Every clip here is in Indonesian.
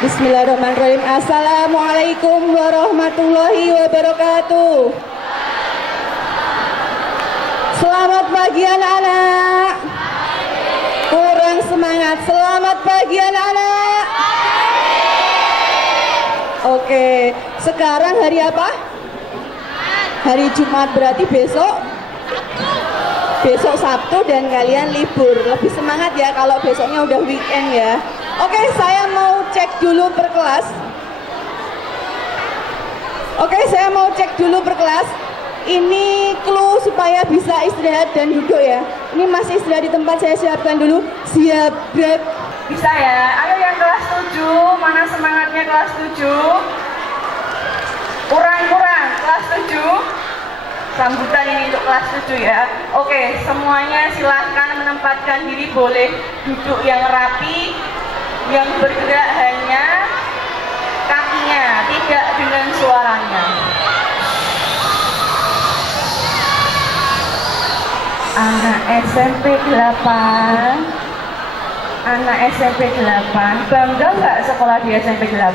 Bismillahirrahmanirrahim. Assalamualaikum warahmatullahi wabarakatuh. Selamat pagi anak-anak. Kurang semangat. Selamat pagi anak-anak. Oke, sekarang hari apa? Hari Jumat, berarti besok Sabtu dan kalian libur. Lebih semangat ya kalau besoknya udah weekend ya. Oke, saya mau cek dulu per kelas. Ini clue supaya bisa istirahat dan duduk ya. Ini masih istirahat di tempat, saya siapkan dulu. Siap, gerak. Bisa ya? Ayo yang kelas 7, mana semangatnya kelas 7? Kurang, kelas 7. Sambutan ini untuk kelas 7 ya. Oke, semuanya silahkan menempatkan diri, boleh duduk yang rapi. Yang bergerak hanya kakinya, tidak dengan suaranya. Anak SMP 8, bangga nggak sekolah di SMP 8?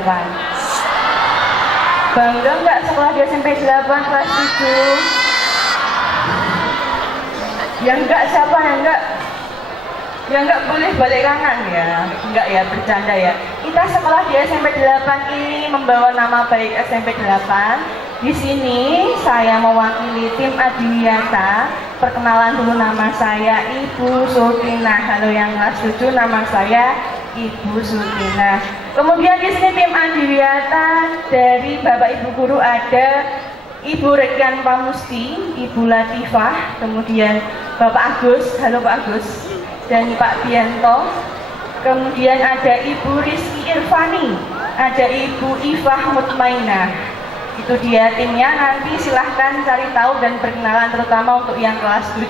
Bangga nggak sekolah di SMP 8 kelas 7? Yang enggak siapa yang enggak? Ya enggak boleh balik kanan ya, enggak ya, bercanda ya. Kita sekolah di SMP 8 ini membawa nama baik SMP 8. Di sini saya mewakili tim Adiwiyata. Perkenalan dulu, nama saya Ibu Sukinah. Halo yang kelas 7, nama saya Ibu Sukinah. Kemudian di sini tim Adiwiyata dari Bapak Ibu guru ada Ibu Rekian Pamusti, Ibu Latifah, kemudian Bapak Agus, halo Pak Agus, dan Pak Bianto. Kemudian ada Ibu Rizky Irfani, ada Ibu Ifah Mutmainah. Itu dia timnya, nanti silahkan cari tahu dan perkenalan terutama untuk yang kelas 7.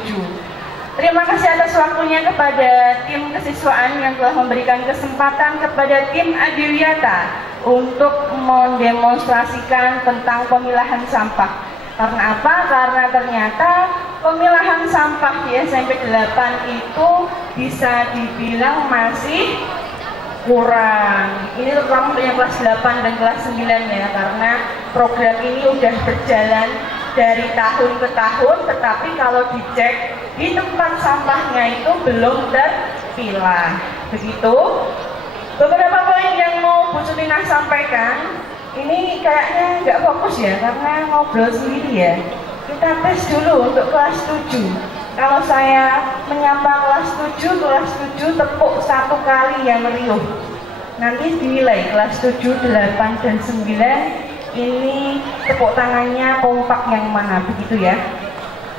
Terima kasih atas waktunya kepada tim kesiswaan yang telah memberikan kesempatan kepada tim Adiwiyata untuk mendemonstrasikan tentang pemilahan sampah. Karena apa? Karena ternyata pemilahan sampah di SMP 8 itu bisa dibilang masih kurang. Ini terutama untuk yang kelas 8 dan kelas 9 ya, karena program ini udah berjalan dari tahun ke tahun, tetapi kalau dicek di tempat sampahnya itu belum terpilah. Begitu. Beberapa poin yang mau Bu Sutinah sampaikan, ini kayaknya nggak fokus ya, karena ngobrol sendiri ya. Kita tes dulu untuk kelas 7. Kalau saya menyapa kelas 7 tepuk 1 kali yang meriuh. Nanti dinilai kelas 7, 8, dan 9 ini tepuk tangannya kompak yang mana, begitu ya?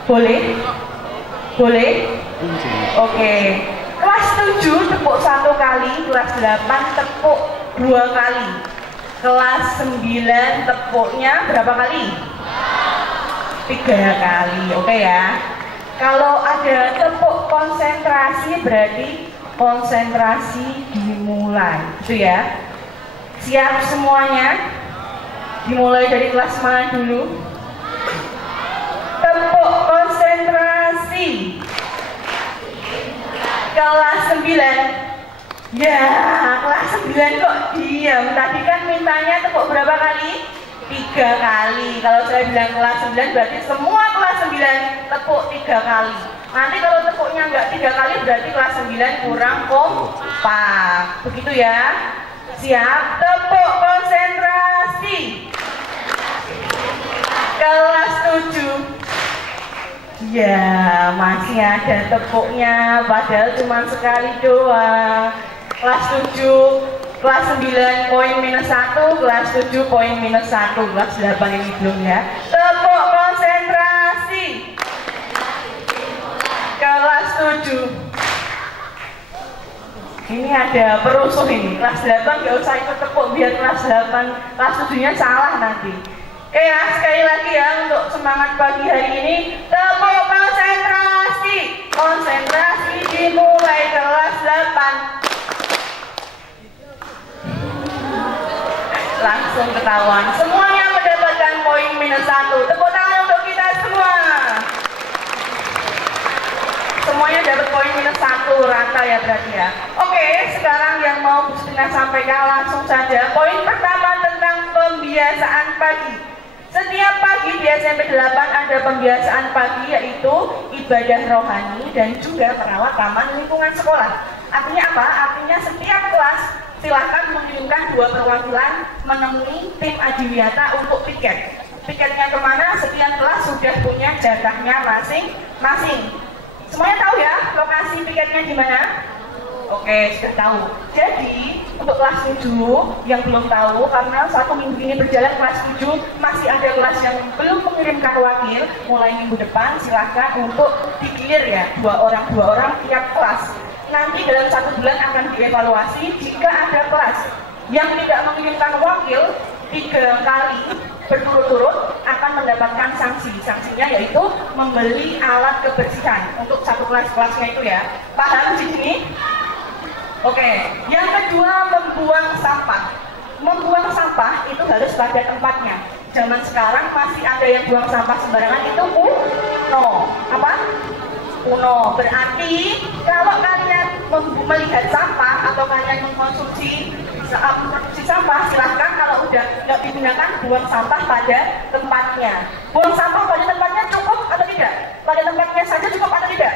Boleh? Boleh? Oke. Kelas 7 tepuk 1 kali, kelas 8 tepuk 2 kali. Kelas 9 tepuknya berapa kali? 3 kali, oke ya. Kalau ada tepuk konsentrasi berarti konsentrasi dimulai, gitu ya. Siap semuanya? Dimulai dari kelas mana dulu? Tepuk konsentrasi. Kelas 9. Ya, kelas 9 kok diam? Tadi kan mintanya tepuk berapa kali? 3 kali. Kalau saya bilang kelas 9 berarti semua kelas 9 tepuk 3 kali. Nanti kalau tepuknya enggak 3 kali berarti kelas 9 kurang kompak. Begitu ya? Siap? Tepuk konsentrasi. Kelas 7. Ya, masih ada tepuknya, padahal cuma sekali doang. Kelas 7, kelas 9 poin -1, kelas 7 poin -1, kelas 8 ini belum ya. Tepuk konsentrasi. Kelas 7. Ini ada perusuh ini, kelas 8 gak usah ikut tepuk, biar kelas 8, kelas 7-nya salah nanti. Oke ya, sekali lagi ya untuk semangat pagi hari ini. Tepuk konsentrasi. Konsentrasi dimulai kelas 8. Langsung ketahuan. Semuanya mendapatkan poin -1. Tepuk tangan untuk kita semua. Semuanya dapat poin -1 rata ya berarti ya. Oke. Oke, sekarang yang mau Bu Stina sampaikan langsung saja. Poin pertama tentang pembiasaan pagi. Setiap pagi di SMP 8 ada pembiasaan pagi, yaitu ibadah rohani dan juga merawat taman lingkungan sekolah. Artinya apa? Artinya setiap kelas silahkan mengirimkan 2 perwakilan menemui tim Adiwiyata untuk piket. Piketnya kemana? Setiap kelas sudah punya jatahnya masing-masing. Semuanya tahu ya lokasi piketnya di mana? Oke, sudah tahu. Jadi, untuk kelas 7 yang belum tahu, karena 1 minggu ini berjalan kelas 7, masih ada kelas yang belum mengirimkan wakil, mulai minggu depan silahkan untuk digilir ya, 2 orang tiap kelas. Nanti dalam 1 bulan akan dievaluasi jika ada kelas yang tidak mengirimkan wakil 3 kali berturut-turut akan mendapatkan sanksi. Sanksinya yaitu membeli alat kebersihan untuk 1 kelasnya itu ya. Paham di sini? Oke, yang kedua membuang sampah. Membuang sampah itu harus pada tempatnya. Zaman sekarang masih ada yang buang sampah sembarangan, itu kuno. Apa? Kuno. Berarti kalau kalian melihat sampah atau kalian mengkonsumsi produksi sampah, silahkan kalau udah nggak digunakan buang sampah pada tempatnya. Buang sampah pada tempatnya cukup atau tidak? Pada tempatnya saja cukup atau tidak?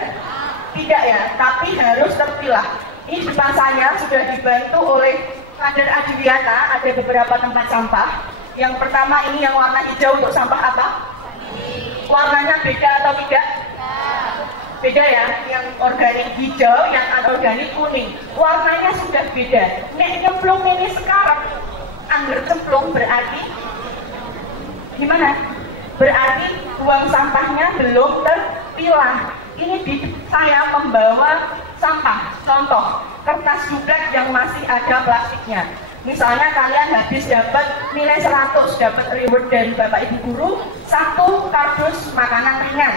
Tidak ya, tapi harus terpilah. Ini depan saya sudah dibantu oleh kader Adiwiyata, ada beberapa tempat sampah. Yang pertama ini yang warna hijau untuk sampah apa? Warnanya beda atau tidak? Beda ya, yang organik hijau, yang anorganik kuning. Warnanya sudah beda. Nek nyemplung ini sekarang, angger cemplung berarti gimana? Berarti buang sampahnya belum terpilah. Ini saya membawa sampah, contoh kertas jublek yang masih ada plastiknya. Misalnya kalian habis dapat nilai 100, dapat reward dari Bapak Ibu Guru, 1 kardus makanan ringan.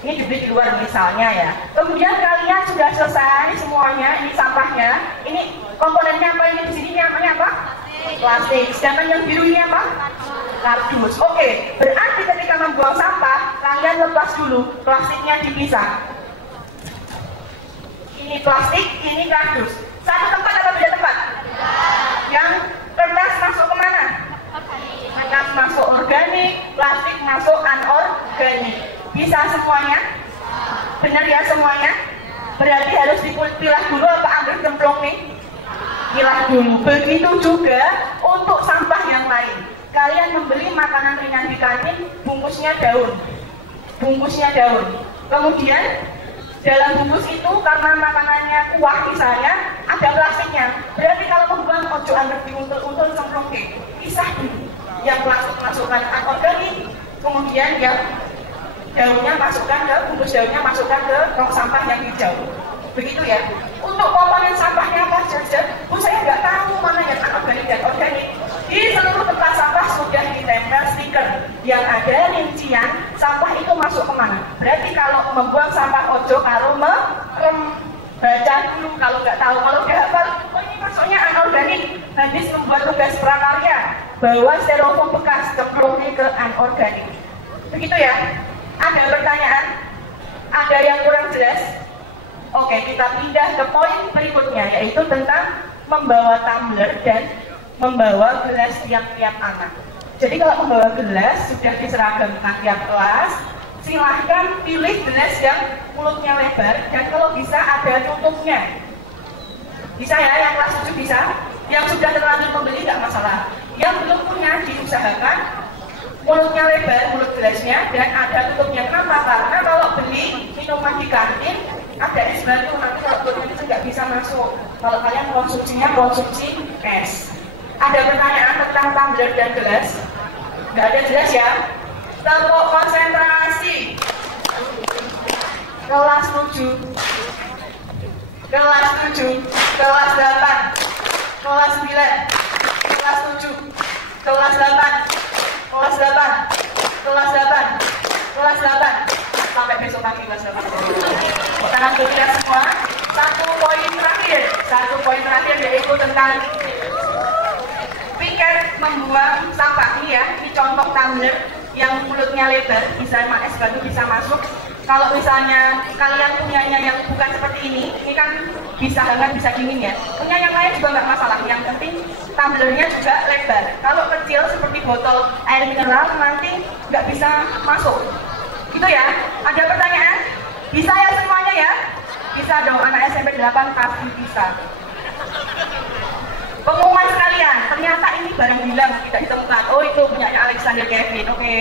Ini dibeli di luar misalnya ya. Kemudian kalian sudah selesai semuanya, ini sampahnya, ini komponennya apa ini di sini namanya apa? Plastik. Sedangkan yang biru ini apa? Kardus. Oke, berarti ketika membuang sampah, kalian lepas dulu, plastiknya dipisah. Ini plastik, ini kardus. Satu tempat atau beda tempat? Yang kertas masuk kemana? Kertas masuk organik, plastik masuk anorganik. Bisa semuanya? Benar ya semuanya? Berarti harus dipilah dulu apa ambil cemplung nih? Pilah dulu. Begitu juga untuk sampah yang lain. Kalian membeli makanan ringan di kantin, bungkusnya daun. Bungkusnya daun. Kemudian dalam bungkus itu karena makanannya kuah misalnya, ada plastiknya. Berarti kalau membuang ojo anggap diuntul-untul cemplung ke. Pisah dulu. Yang plastik masukkan anorganik, kemudian yang daunnya masukkan ke bungkus daunnya masukkan ke tong sampah yang hijau. Begitu ya. Untuk komponen sampahnya apa saja? Bu saya nggak tahu mana yang anorganik dan organik. Di seluruh tempat sampah sudah ditempel stiker yang ada rincian sampah itu masuk kemana. Berarti kalau membuang sampah ojo kalau baca dulu kalau nggak tahu, kalau udah hafal, oh ini masuknya anorganik. Habis membuat tugas prakarya, bawa styrofoam bekas cemplungnya ke anorganik. Begitu ya. Ada pertanyaan? Ada yang kurang jelas? Oke, kita pindah ke poin berikutnya, yaitu tentang membawa tumbler dan membawa gelas tiap-tiap anak. Jadi kalau membawa gelas sudah diseragamkan tiap kelas, silahkan pilih gelas yang mulutnya lebar dan kalau bisa ada tutupnya. Bisa ya, yang kelas 7 bisa? Yang sudah terlanjur membeli nggak masalah. Yang belum punya diusahakan mulutnya lebar, mulut gelasnya, dan ada tutupnya. Kenapa? Karena kalau beli minuman di kantin ada es batu, nanti kalau tutupnya itu nggak bisa masuk. Kalau kalian konsumsinya konsumsi es. Ada pertanyaan tentang tumbler dan gelas? Nggak ada jelas ya? Tepuk konsentrasi. Kelas 7, kelas 7, kelas 8, kelas 9, kelas 7, kelas 8, kelas 8, kelas 8, kelas 8, sampai besok pagi kelas 8. Tangan kuliah semua. Satu poin terakhir yaitu tentang piket membuang sampah. Ini ya, ini contoh tumbler yang mulutnya lebar, bisa es batu bisa masuk. Kalau misalnya kalian punyanya yang bukan seperti ini kan bisa hangat, bisa dingin ya. Punya yang lain juga nggak masalah. Yang penting tumblernya juga lebar. Kalau kecil seperti botol air mineral nanti nggak bisa masuk. Gitu ya. Ada pertanyaan? Bisa ya semuanya ya? Bisa dong, anak SMP 8 pasti bisa. Pengumuman sekalian, ternyata ini barang hilang tidak ditemukan. Oh itu punyanya Alexander Kevin, oke.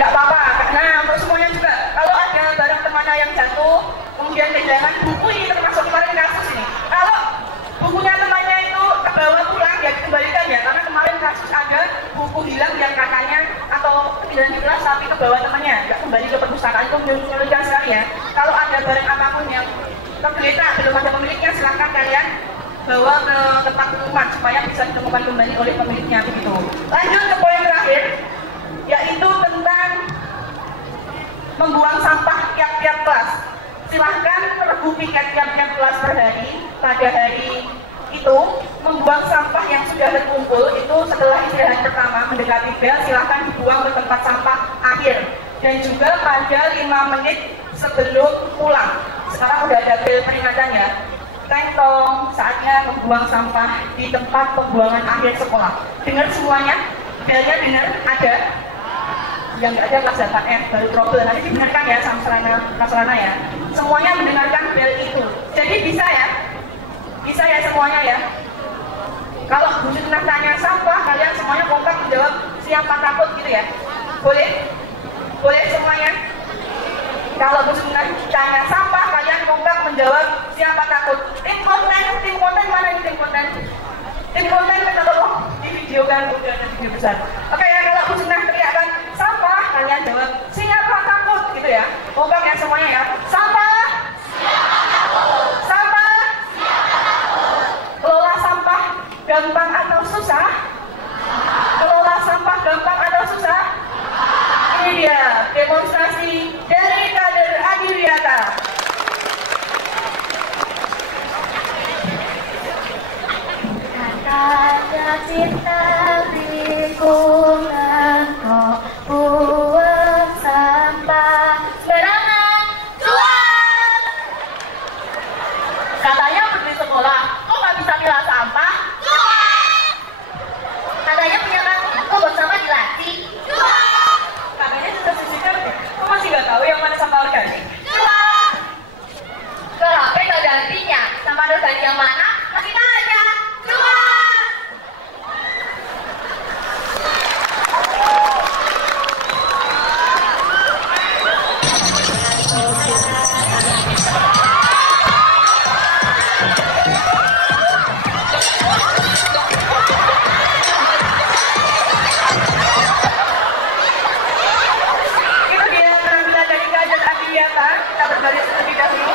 Nggak apa-apa, nah untuk semuanya juga. Kalau ada barang temannya yang jatuh, kemudian kehilangan buku, ini termasuk kemarin kasus ini. Kalau bukunya temannya itu terbawa pulang, ya dikembalikan ya. Karena kemarin kasus ada buku hilang yang katanya atau ketinggalan di kelas tapi kebawa temannya, nggak kembali ke perpustakaan. Itu menyulitkan sekali ya. Kalau ada barang apapun yang tergeletak belum ada pemiliknya, silahkan kalian bawa ke tempat rumah supaya bisa ditemukan kembali oleh pemiliknya begitu. Lanjut ke poin terakhir, yaitu tentang membuang sampah tiap-tiap kelas. Silahkan regu piket tiap-tiap kelas per hari. Pada hari itu membuang sampah yang sudah terkumpul itu setelah istirahat pertama mendekati bel, silahkan dibuang ke tempat sampah akhir. Dan juga pada 5 menit sebelum pulang. Sekarang udah ada bel peringatan ya. Teng-tong, saatnya membuang sampah di tempat pembuangan akhir sekolah. Dengar semuanya? Belnya dengar? Ada? Yang nggak ada kelas 8F baru trouble. Nanti didengarkan ya sama Sarana ya. Semuanya mendengarkan bel itu. Jadi bisa ya? Bisa ya semuanya ya? Kalau Bu Sutnah tanya sampah, kalian semuanya kompak menjawab siapa takut gitu ya? Boleh? Boleh semuanya? Kalau Bu Sutnah tanya sampah, kalian kompak menjawab siapa takut? Tim konten mana nih tim konten? Tim konten kita tolong di video kan udah ada video besar. Oke ya, kalau Bu Sutnah teriakkan sampah, kalian jawab siapa takut gitu ya? Kompak ya semuanya ya? Sampah! Sampah! Kelola sampah gampang atau susah? Kelola sampah gampang atau susah? Ini dia demonstrasi dari kader Adiwiyata. Katanya cinta lingkungan kok buang sampah sembarangan, cuan. Katanya pergi sekolah, kok nggak bisa pilah sampah? Cuan. Katanya punya kan, kok buang sampah di laci? Cuan. Katanya sudah sisihkan, kok masih nggak tahu yang mana sampah organik? Cuan. Kalau apa nggak ada artinya, sampah organik yang mana? Kasih tanya. Cuan. Itu dia penampilan dari kader Adiwiyata. Kita berbaris terlebih dahulu.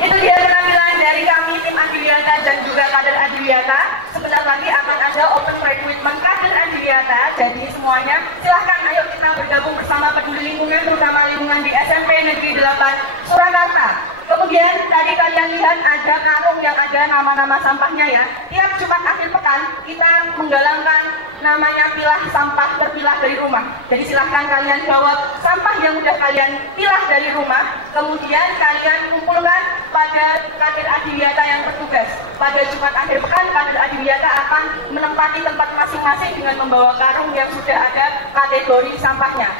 Itu dia penampilan dari kami tim Adiwiyata dan juga kader Adiwiyata. Sebentar lagi akan ada open recruitment kader Adiwiyata. Jadi semuanya silahkan ayo kita bergabung bersama peduli lingkungan, terutama lingkungan di SMP Negeri 8 Surakarta. Kemudian tadi kalian lihat ada karung yang ada nama-nama sampahnya ya. Tiap Jumat akhir pekan kita menggalangkan namanya pilah sampah terpilah dari rumah. Jadi silahkan kalian bawa sampah yang sudah kalian pilah dari rumah, kemudian kalian kumpulkan pada kader Adiwiyata yang bertugas. Pada Jumat akhir pekan kader Adiwiyata akan menempati tempat masing-masing dengan membawa karung yang sudah ada kategori sampahnya.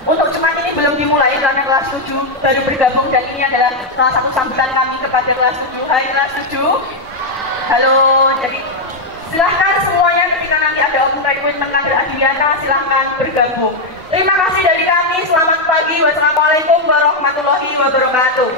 Untuk Jumat ini belum dimulai karena kelas 7 baru bergabung dan ini adalah salah satu sambutan kami kepada kelas 7. Hai kelas 7. Halo, jadi silahkan semuanya ketika nanti ada open recruitment kader Adiwiyata silahkan bergabung. Terima kasih dari kami, selamat pagi, wassalamualaikum warahmatullahi wabarakatuh.